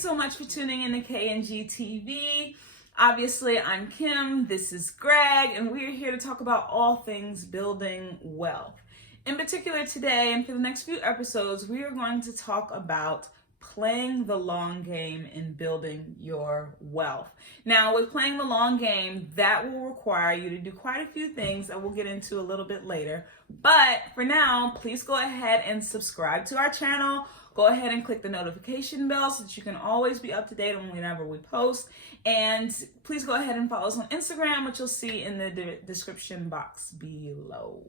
Thanks so much for tuning in to KNG TV. Obviously, I'm Kim, this is Greg, and we're here to talk about all things building wealth. In particular today, and for the next few episodes, we are going to talk about playing the long game in building your wealth. Now, with playing the long game, that will require you to do quite a few things that we'll get into a little bit later. But for now, please go ahead and subscribe to our channel. Go ahead and click the notification bell so that you can always be up to date on whenever we post. And please go ahead and follow us on Instagram, which you'll see in the description box below.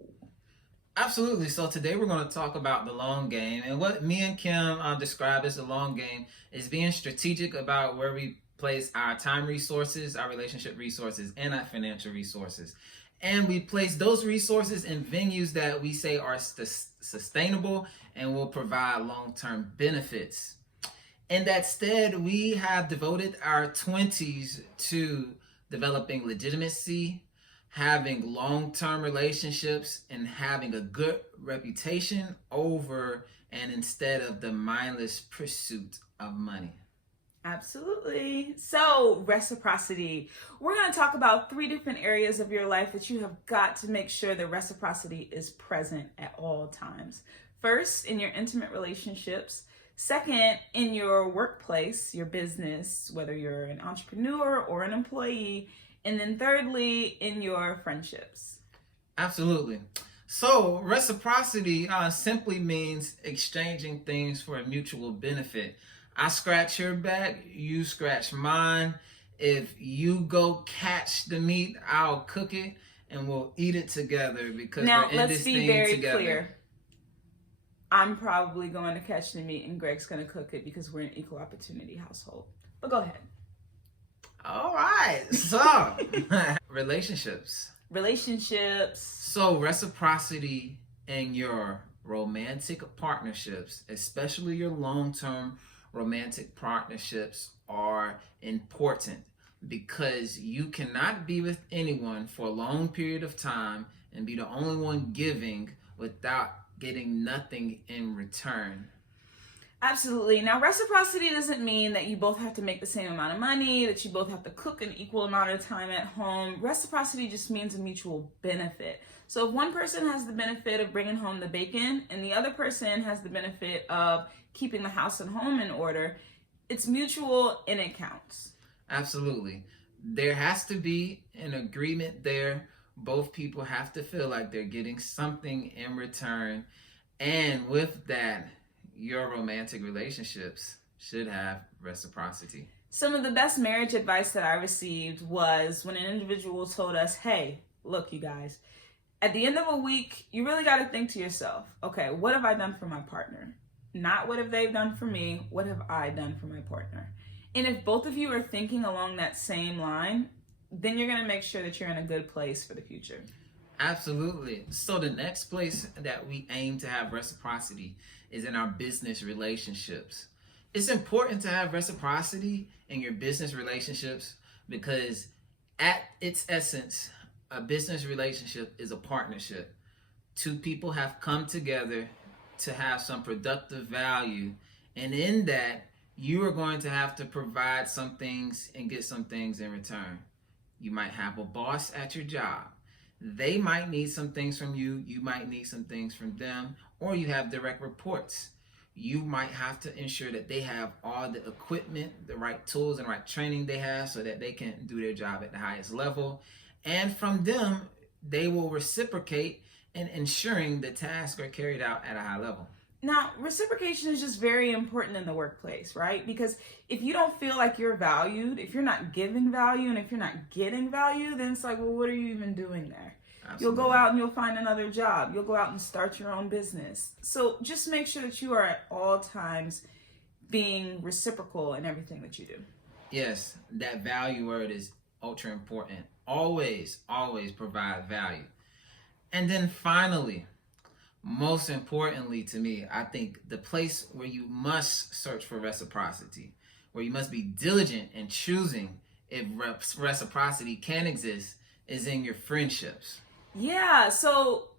Absolutely. So today we're going to talk about the long game. And what me and Kim describe as the long game is being strategic about where we place our time resources, our relationship resources, and our financial resources. And we place those resources in venues that we say are sustainable and will provide long-term benefits. In that stead, we have devoted our 20s to developing legitimacy, having long-term relationships, and having a good reputation over and instead of the mindless pursuit of money. Absolutely. So, reciprocity. We're going to talk about 3 different areas of your life that you have got to make sure that reciprocity is present at all times. First, in your intimate relationships. Second, in your workplace, your business, whether you're an entrepreneur or an employee. And then thirdly, in your friendships. Absolutely. So reciprocity simply means exchanging things for a mutual benefit. I scratch your back, you scratch mine. If you go catch the meat, I'll cook it and we'll eat it together because now, we're in let's this be thing very together. clear. I'm probably going to catch the meat and Greg's going to cook it because we're an equal opportunity household. But go ahead. All right, so relationships. So Reciprocity in your romantic partnerships, especially your long-term romantic partnerships, are important because you cannot be with anyone for a long period of time and be the only one giving without getting nothing in return. Absolutely. Now, reciprocity doesn't mean that you both have to make the same amount of money, that you both have to cook an equal amount of time at home. Reciprocity just means a mutual benefit. So if one person has the benefit of bringing home the bacon and the other person has the benefit of keeping the house and home in order, it's mutual and it counts. Absolutely. There has to be an agreement there. Both people have to feel like they're getting something in return. And with that, your romantic relationships should have reciprocity. Some of the best marriage advice that I received was when an individual told us, hey, look, you guys, at the end of a week, you really got to think to yourself, okay, what have I done for my partner? Not what have they done for me, what have I done for my partner? And if both of you are thinking along that same line, then you're going to make sure that you're in a good place for the future. Absolutely. So the next place that we aim to have reciprocity is in our business relationships. It's important to have reciprocity in your business relationships because at its essence, a business relationship is a partnership. 2 people have come together to have some productive value, and in that, you are going to have to provide some things and get some things in return. You might have a boss at your job. They might need some things from you. You might need some things from them. Or you have direct reports. You might have to ensure that they have all the equipment, the right tools and right training they have so that they can do their job at the highest level. And from them, they will reciprocate in ensuring the tasks are carried out at a high level. Now, reciprocation is just very important in the workplace, right? Because if you don't feel like you're valued, if you're not giving value, and if you're not getting value, then it's like, well, what are you even doing there? Absolutely. You'll go out and you'll find another job. You'll go out and start your own business. So just make sure that you are at all times being reciprocal in everything that you do. Yes, that value word is ultra important. Always, always provide value. And then finally, most importantly to me, I think the place where you must search for reciprocity, where you must be diligent in choosing if reciprocity can exist, is in your friendships. Yeah, so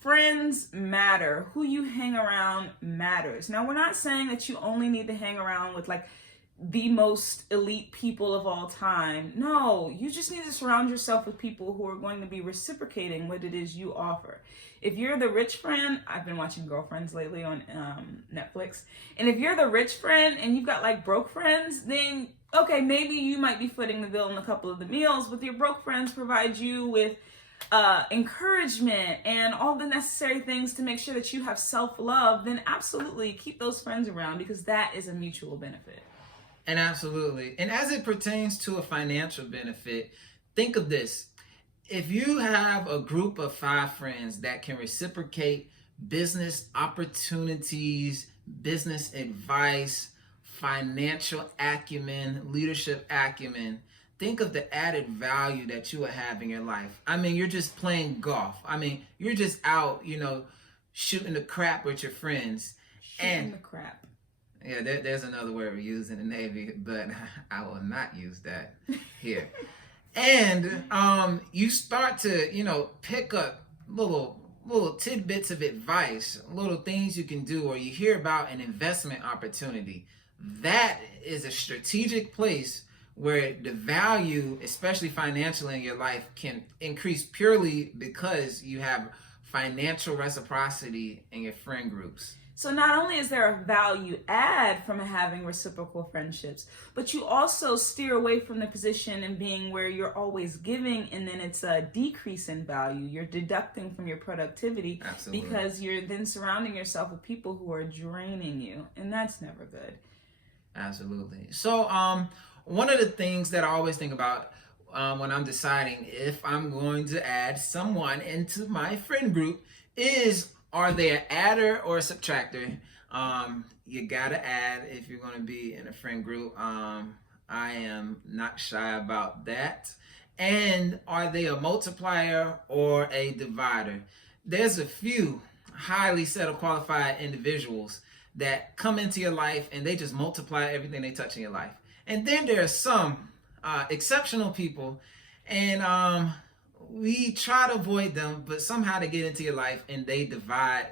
friends matter. Who you hang around matters. Now, we're not saying that you only need to hang around with like the most elite people of all time. No, you just need to surround yourself with people who are going to be reciprocating what it is you offer. If you're the rich friend, I've been watching Girlfriends lately on Netflix, and if you're the rich friend and you've got like broke friends, then okay, maybe you might be footing the bill in a couple of the meals, but your broke friends provide you with encouragement and all the necessary things to make sure that you have self-love, then absolutely keep those friends around, because that is a mutual benefit. And absolutely. And as it pertains to a financial benefit, think of this. If you have a group of 5 friends that can reciprocate business opportunities, business advice, financial acumen, leadership acumen, think of the added value that you will have in your life. I mean, you're just playing golf. I mean, you're just out, shooting the crap with your friends. Shooting the crap. Yeah, there's another word we use in the Navy, but I will not use that here. And you start to, pick up little tidbits of advice, little things you can do, or you hear about an investment opportunity. That is a strategic place where the value, especially financially in your life, can increase purely because you have financial reciprocity in your friend groups. So not only is there a value add from having reciprocal friendships, but you also steer away from the position and being where you're always giving and then it's a decrease in value. You're deducting from your productivity. Absolutely. Because you're then surrounding yourself with people who are draining you, and that's never good. Absolutely. So one of the things that I always think about when I'm deciding if I'm going to add someone into my friend group is, are they an adder or a subtractor? You gotta add if you're gonna be in a friend group. I am not shy about that. And are they a multiplier or a divider? There's a few highly set of qualified individuals that come into your life and they just multiply everything they touch in your life. And then there are some exceptional people, and we try to avoid them, but somehow they get into your life and they divide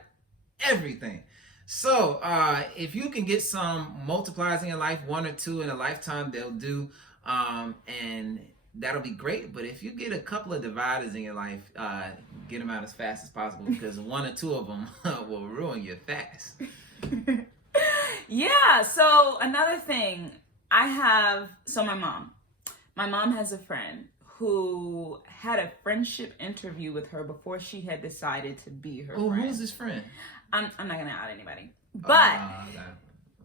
everything. So if you can get some multipliers in your life, 1 or 2 in a lifetime, they'll do, and that'll be great. But if you get a couple of dividers in your life, get them out as fast as possible, because 1 or 2 of them will ruin you fast. Yeah, so another thing, my mom has a friend who had a friendship interview with her before she had decided to be her friend. Who's this friend? I'm not gonna out anybody, but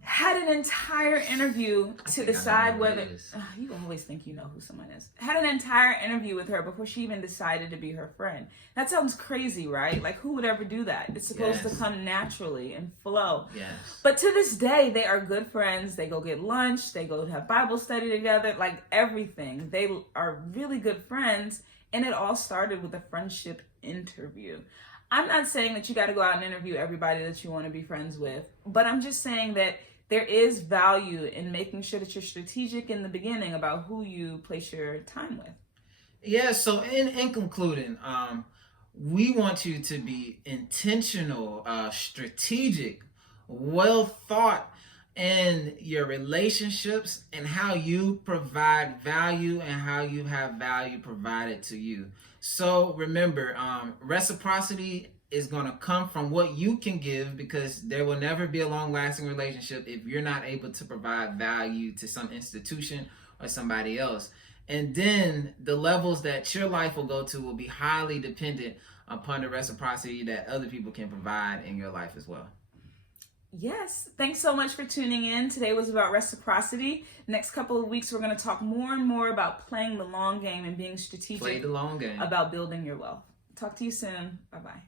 had an entire interview to decide whether you always think you know who someone is. Had an entire interview with her before she even decided to be her friend. That sounds crazy, right? Like, who would ever do that? It's supposed to come naturally and flow. Yes. But to this day, they are good friends. They go get lunch. They go have Bible study together. Like, everything. They are really good friends. And it all started with a friendship interview. I'm not saying that you got to go out and interview everybody that you want to be friends with, but I'm just saying that there is value in making sure that you're strategic in the beginning about who you place your time with. Yeah, so in concluding, we want you to be intentional, strategic, well thought in your relationships and how you provide value and how you have value provided to you. So remember, reciprocity is going to come from what you can give, because there will never be a long-lasting relationship if you're not able to provide value to some institution or somebody else. And then the levels that your life will go to will be highly dependent upon the reciprocity that other people can provide in your life as well. Yes. Thanks so much for tuning in. Today was about reciprocity. Next couple of weeks, we're going to talk more and more about playing the long game and being strategic. Play the long game. About building your wealth. Talk to you soon. Bye-bye.